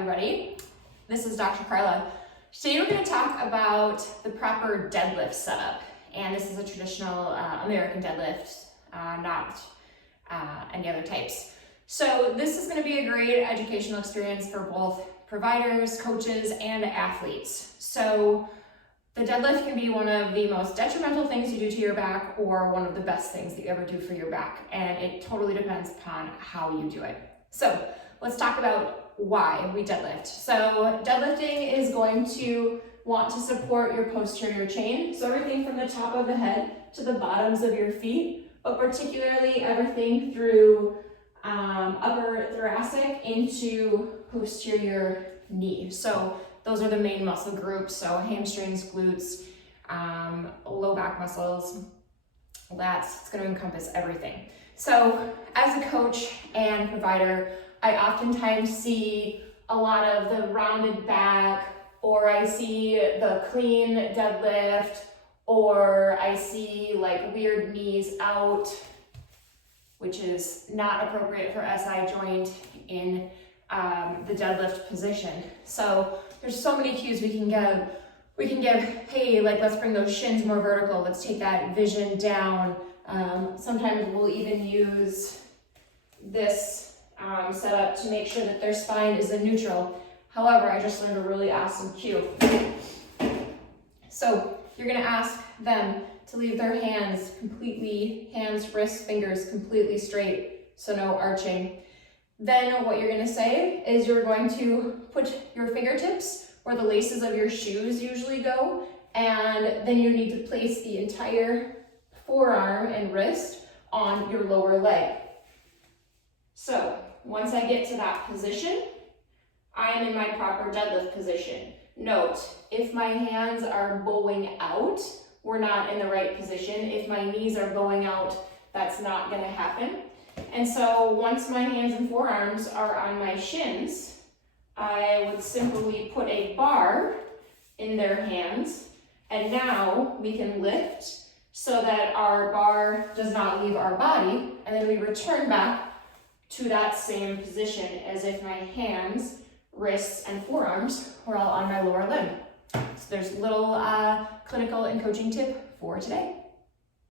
everybody. This is Dr. Carla. Today we're going to talk about the proper deadlift setup. And this is a traditional American deadlift, not any other types. So this is going to be a great educational experience for both providers, coaches, and athletes. So the deadlift can be one of the most detrimental things you do to your back or one of the best things that you ever do for your back. And it totally depends upon how you do it. So let's talk about why we deadlift. So deadlifting is going to want to support your posterior chain. So everything from the top of the head to the bottoms of your feet, but particularly everything through upper thoracic into posterior knee. So those are the main muscle groups. So hamstrings, glutes, low back muscles, lats. It's going to encompass everything. So as a coach and provider, I oftentimes see a lot of the rounded back, or I see the clean deadlift, or I see like weird knees out, which is not appropriate for SI joint in the deadlift position. So there's so many cues we can give. We can give, hey, like let's bring those shins more vertical. Let's take that vision down. Sometimes we'll even use this setup to make sure that their spine is in neutral. However, I just learned a really awesome cue. So you're gonna ask them to leave their hands, wrists, fingers completely straight, so no arching. Then what you're gonna say is you're going to put your fingertips where the laces of your shoes usually go, and then you need to place the entire forearm and wrist on your lower leg. So once I get to that position, I am in my proper deadlift position. Note, if my hands are bowing out, we're not in the right position. If my knees are bowing out, that's not gonna happen. And so once my hands and forearms are on my shins, I would simply put a bar in their hands, and now we can lift so that our bar does not leave our body, and then we return back to that same position as if my hands, wrists, and forearms were all on my lower limb. So there's a little clinical and coaching tip for today.